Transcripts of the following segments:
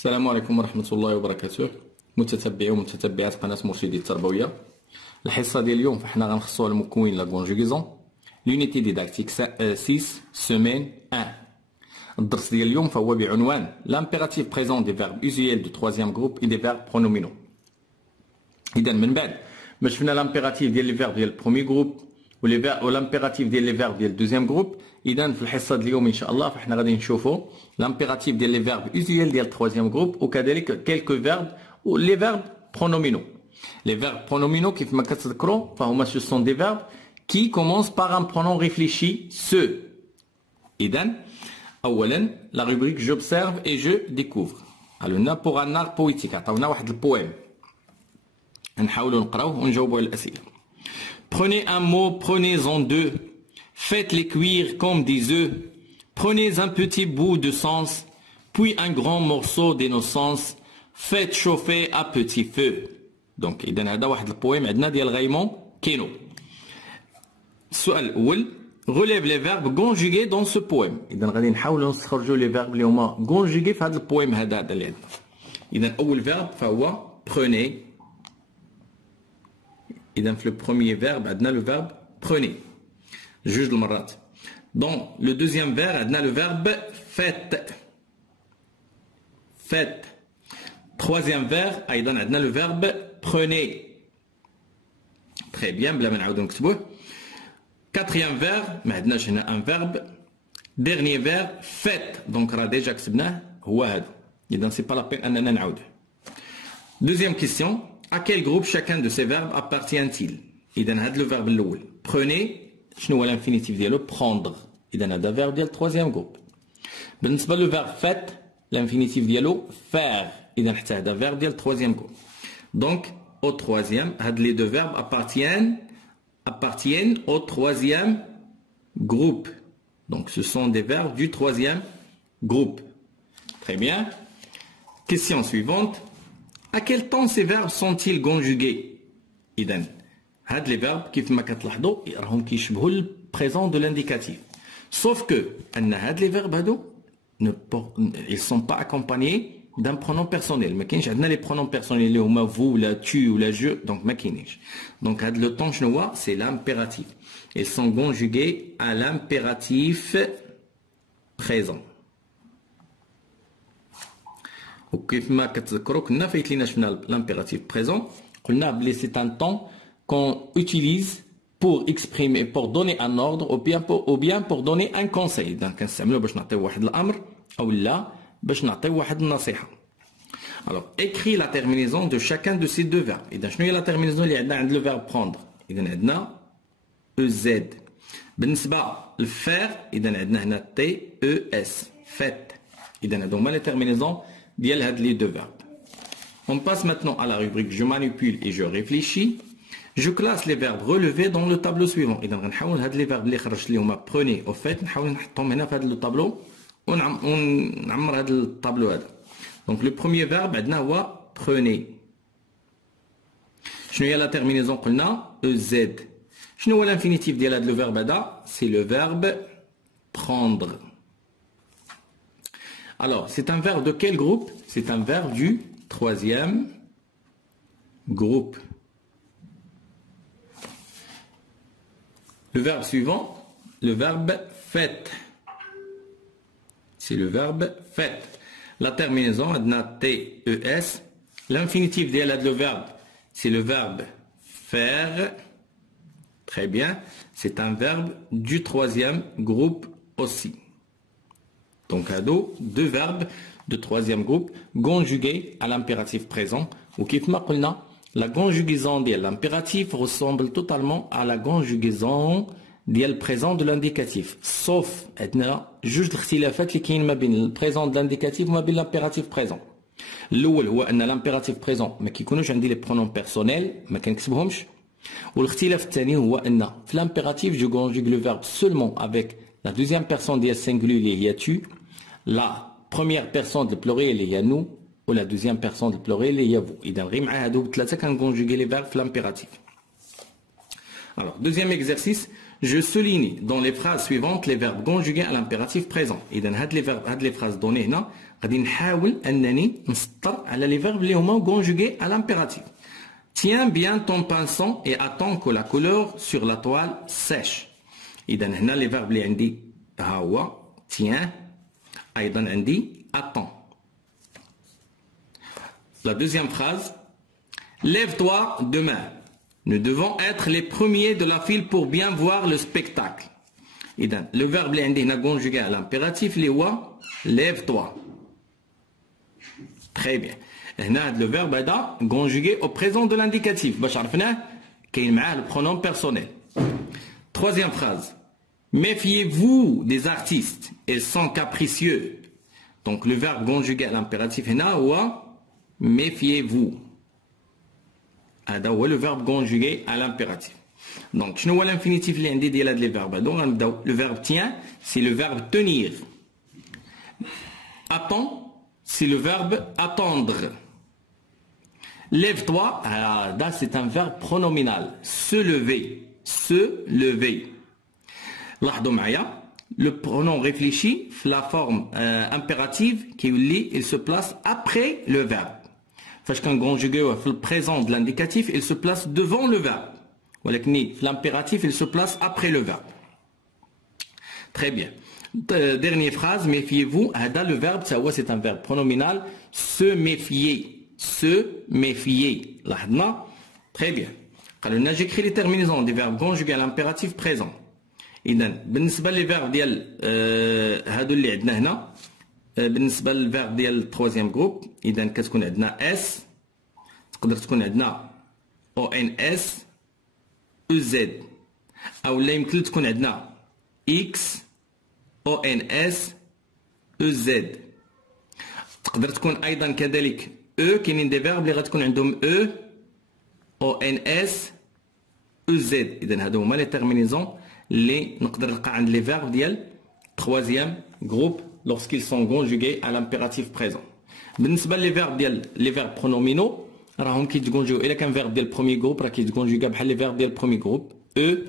السلام عليكم ورحمة الله وبركاته. متتبعي ومتتبعات قناة مرشدي التربوية. الحصة ديال اليوم فاحنا غنخصوها المكون لا كونجوغيزون لونيتي ديداكتيك 6 سيمين 1. الدرس ديال اليوم فهو بعنوان لامبيراتيف بريزون دي فيرب يوزيال دو تروازيام جروب اي دي فيرب برونومينو. إذا من بعد ما شفنا لامبيراتيف ديال لي فيرب ديال البرومي جروب ولامبيراتيف ديال لي فيرب ديال الدوزيام جروب. اذا في الحصه ديال اليوم ان شاء الله فاحنا غادي نشوفوا لامبيراتيف ديال لي فيرب يوزيال ديال التروازيام جروب وكذلك كيلكو فيرب ولي فيرب برونومينو. لي فيرب برونومينو كيف ما كتذكروا فهما سو سون دي فيرب كي كومونس باغ ان برونون ريفليشي سو. اذا اولا لا روبريك j'observe et je découvre. قالوا بور ان art poétique عطاونا واحد البويم نحاولوا نقراوه ونجاوبوا على الاسئله. Prenez un mot, prenez-en deux. Faites-les cuire comme des œufs. Prenez un petit bout de sens, puis un grand morceau d'innocence. Faites chauffer à petit feu. Donc, إذن هذا واحد البويم عندنا ديال غايمون كينو. السؤال الأول relève les verbes conjugués dans ce poème. إذن غادي نحاولوا نستخرجوا les verbes اللي هما conjugués في هذا البويم هذا اللي عندنا. إذن أول verbe فهو prenez. إذا في le premier verbe عندنا le verbe prenez جوج المرات. dans le deuxième verbe عندنا le verbe faites. faites. troisième verbe أيضا عندنا le verbe prenez. très bien بلا ما نعاودو نكتبوه. quatrième verbe ما عندناش هنا un verbe. dernier verbe faites donc راه ديجا كتبناه هو هذا. إذا سي با لا بين أننا نعاودوه. deuxième question. À quel groupe chacun de ces verbes appartient-il? إذا هذا le verbe الأول prenez شنو هو l'infinitif ديالو prendre. إذا هذا verbe ديال troisième groupe. بالنسبة le verbe faites l'infinitif ديالو faire. إذا حتى هذا verbe ديال troisième groupe. Donc au troisième هاد les deux verbes appartiennent au troisième groupe. Donc ce sont des verbes du troisième groupe. Très bien. Question suivante. À quel temps ces verbes sont-ils conjugués? إذن هاد les verbes كيف ما كتلاحظوا راهم كيشبهوا البريزون دو l'indicatif. Sauf que أن هاد les verbes هادو ils sont pas accompagnés d'un pronom personnel. ما كاينش عندنا les pronoms personnels اللي هما vous ولا tu ولا je donc ما كاينينش. Donc هاد le temps شنو هو؟ c'est l'impératif. Ils sont conjugués à l'impératif présent. وكيف ما كتذكروا كنا فايت لينا شفنا l'impératif présent قلنا بلي c'est un temps qu'on utilise pour exprimer pour donner un ordre ou bien pour donner un conseil. donc كنستعملوه باش نعطيو واحد الامر او لا باش نعطيو واحد النصيحه. alors écris la terminaison de chacun de ces deux verbes. اذا شنو هي la terminaison اللي عندنا عند le verbe prendre؟ اذا عندنا ez. بالنسبه للفير اذا عندنا هنا tes fait. اذا هادو هما les terminaisons ديال هاد لي دو فيرب. On passe maintenant à la rubrique je manipule et je réfléchis. Je classe les verbes relevés dans le tableau suivant. إذا غنحاول هاد لي فيرب اللي خرجت لي هما prenez au fait نحاول نحطهم هنا في هاد لو طابلو ونعمر هاد الطابلو هذا. Donc le premier verbe عندنا هو prenez. شنو هي لا تيرمينيزون قلنا ez. شنو هو الانفينيتيف ديال هاد لو فيرب هذا؟ c'est le verbe prendre. Alors, c'est un verbe de quel groupe? C'est un verbe du troisième groupe. Le verbe suivant, le verbe faites. C'est le verbe faites. La terminaison, tes. L'infinitif de le verbe, c'est le verbe faire. Très bien. C'est un verbe du troisième groupe aussi. Donc, deux verbes de troisième groupe conjugués à l'impératif présent. Ou كيف ما قلنا la conjugaison de l'impératif ressemble totalement à la conjugaison ديال présent de l'indicatif. Sauf عندنا جوج الاختلافات اللي كاين ما بين البريزون de l'indicatif وما بين l'impératif présent. الأول هو أن l'impératif présent ما كيكونوش عندي les pronoms personnels ما كنكتبهمش. والاختلاف الثاني هو أن في l'impératif je conjugue le verbe seulement avec la deuxième personne ديال singulier اللي هي tu. La première personne de pluriel اللي هي nous ou la deuxième personne de pluriel اللي هي vous. إذا غير مع هادو الثلاثة كنكونجوغي لي فيرب في l'impératif. Alors deuxième exercice, Je souligne dans les phrases suivantes les verbes conjugués à l'impératif présent. إذا هاد les phrases données هنا غادي نحاول أنني نسطر على les verbes اللي هما conjugués à l'impératif. Tiens bien ton pinceau et attends que la couleur sur la toile sèche. إذا هنا les verbes اللي عندي ها هو tiens أيضا عندي attends. La deuxième phrase. Lève-toi demain. Nous devons être les premiers de la file pour bien voir le spectacle. إذن le verbe اللي عندي هنا conjugué à l'impératif اللي هو lève-toi. Très bien. هنا le verbe هذا conjugué au présent de l'indicatif. باش عرفناه كاين معاه le pronom personnel. Troisième phrase. Méfiez-vous des artistes, ils sont capricieux. Donc le verbe conjugué à l'impératif هنا هو méfiez-vous. هذا هو le verbe conjugué à l'impératif. Donc شنو هو l'infinitif اللي عندي ديال هاد لي فيرب هادو؟ غنبداو le verbe tient c'est le verbe tenir. Attends c'est le verbe attendre. Lève-toi هذا c'est un verbe pronominal. Se lever. Se lever. لاحظوا معايا le pronom réfléchi في la forme impérative كيولي il se place après le verbe. فاش كنكونجوغيوه في البريزون de l'indicatif il se place devant le verbe. ولكن في l'impératif il se place après le verbe. Très bien. Dernière phrase, méfiez-vous. هذا le verbe ça هو c'est un verbe pronominal. Se méfier. Se méfier. لاحظنا. Très bien. قالوا لنا j'écris les terminaisons des verbes conjugués à l'impératif présent. إذا بالنسبة لي فيرب ديال هادو اللي عندنا هنا بالنسبة للفيرب ديال التروازيام جروب إذا كتكون عندنا اس تقدر تكون عندنا او ان اس او زد أو لا يمكن تكون عندنا اكس او ان اس او زد. تقدر تكون أيضا كذلك او كاينين دي فيرب اللي غتكون عندهم او ان اس او زد. إذا هادو هما لي تيرمينيزون اللي نقدر نلقى عند لي فيرب ديال troisième groupe lorsqu'ils sont conjugués à l'impératif présent. بالنسبه لي فيرب ديال لي فيرب برونومينو راهم كيتكونجيو الا كان فيرب ديال البروميي جروب راه كيتكونجيغا بحال لي فيرب ديال البروميي جروب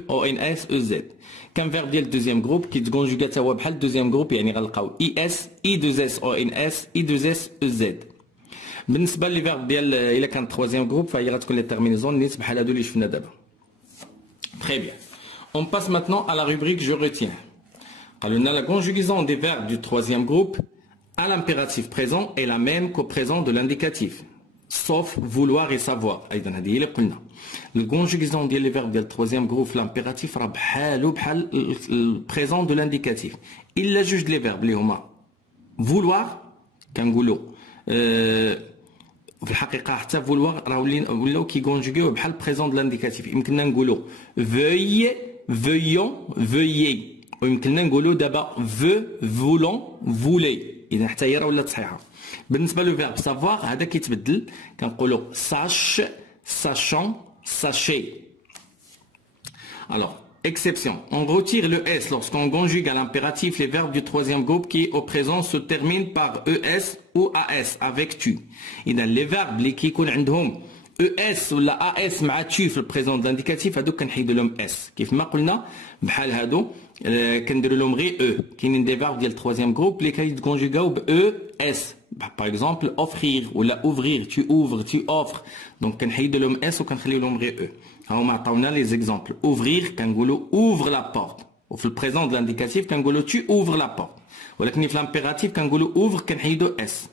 او ان اس او زد. كان فيرب ديال الدوزيام جروب كيتكونجيغا حتى هو بحال الدوزيام جروب يعني غنلقاو اي اس اي 2 اس او ان اس اي 2 اس او زد. بالنسبه لي فيرب ديال الا كان troisième groupe فهي غتكون لي تيرمينيزون نيت بحال هادو اللي شفنا دابا. Très bien. On passe maintenant à la rubrique je retiens. Alors, la conjugaison des verbes du troisième groupe à l'impératif présent est la même qu'au présent de l'indicatif, sauf vouloir et savoir. La conjugaison des verbes du troisième groupe, l'impératif, بحال le présent de l'indicatif. Il a juste les verbes, les homa. Vouloir, كنقولوا في الحقيقة حتى vouloir ولاو كيكونجوغيو بحال présent de l'indicatif. يمكننا نقولوا veuille, veuillons, veuillez. ويمكننا نقولوا دابا veut, voulons, voulez. اذا حتى هي راه ولات صحيحه. بالنسبه لو فيرب savoir هذا كيتبدل كنقولوا sache, sachant, sachez. Alors exception, on retire le s lorsqu'on conjugue à l'impératif les verbes du troisième groupe qui au présent se terminent par es ou as avec tu. اذا les verbes اللي كيكون عندهم اس ولا اس مع tu في البريزون دانديكاتيف هادو كنحيدوا لهم اس كيف ما قلنا بحال هادو كنديروا لهم غير او. كاينين دي فيرب ديال التروازيام جروب اللي كيتكونجوغاو ب او اس باغ اكزومبل اوفرير ولا اوفرير tu ouvres tu offres دونك كنحيدوا لهم اس وكنخليو لهم غير او. ها هما عطاونا لي زيكزامبل اوفرير كنقولوا ouvre la porte وفي البريزون دانديكاتيف كنقولوا tu ouvres la porte ولكن في الامبيراتيف كنقولوا ouvre كنحيدوا اس.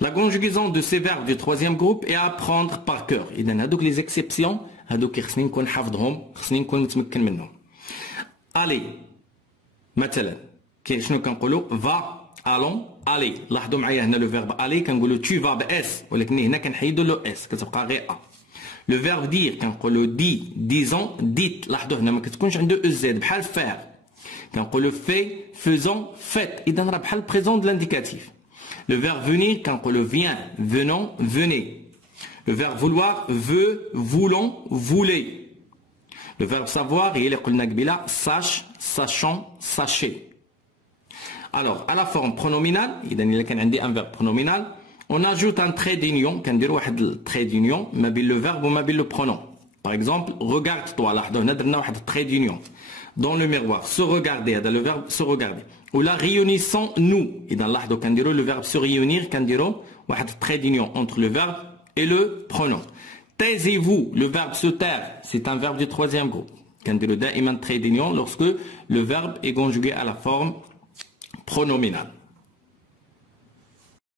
La conjugaison de ces verbes du troisième groupe est à apprendre par cœur. إذا هادوك les exceptions هادوك خصني نكون حافظهم خصني نكون متمكن منهم. Allez مثلا شنو كنقولوا va allons aller. لاحظوا معايا هنا لو فيرب aller كنقولوا tu vas باس ولكن هنا كنحيدوا لو اس كتبقى غير ا. لو فيرب dire كنقولوا دي disons dites. لاحظوا هنا ما كتكونش عنده او زد بحال faire كنقولوا fait faisons faites. إذا راه بحال présent de l'indicatif. Le verbe venir, quand on le vient, venons, venez. Le verbe vouloir, veut, voulons, voulez. Le verbe savoir, il est sache, sachant, sachez. Alors, à la forme pronominale, il y a un verbe pronominal, on ajoute un trait d'union, qu'on dit un trait d'union, mais le verbe ou le pronom. Par exemple, regarde-toi, là, on a un trait d'union. Dans le miroir, se regarder, dans le verbe se regarder. Ou là, réunissons-nous. Et dans là, on dit le verbe se réunir, on dit un trait d'union entre le verbe et le pronom. Taisez-vous, le verbe se taire, c'est un verbe du troisième groupe. On dit un trait d'union lorsque le verbe est conjugué à la forme pronominale.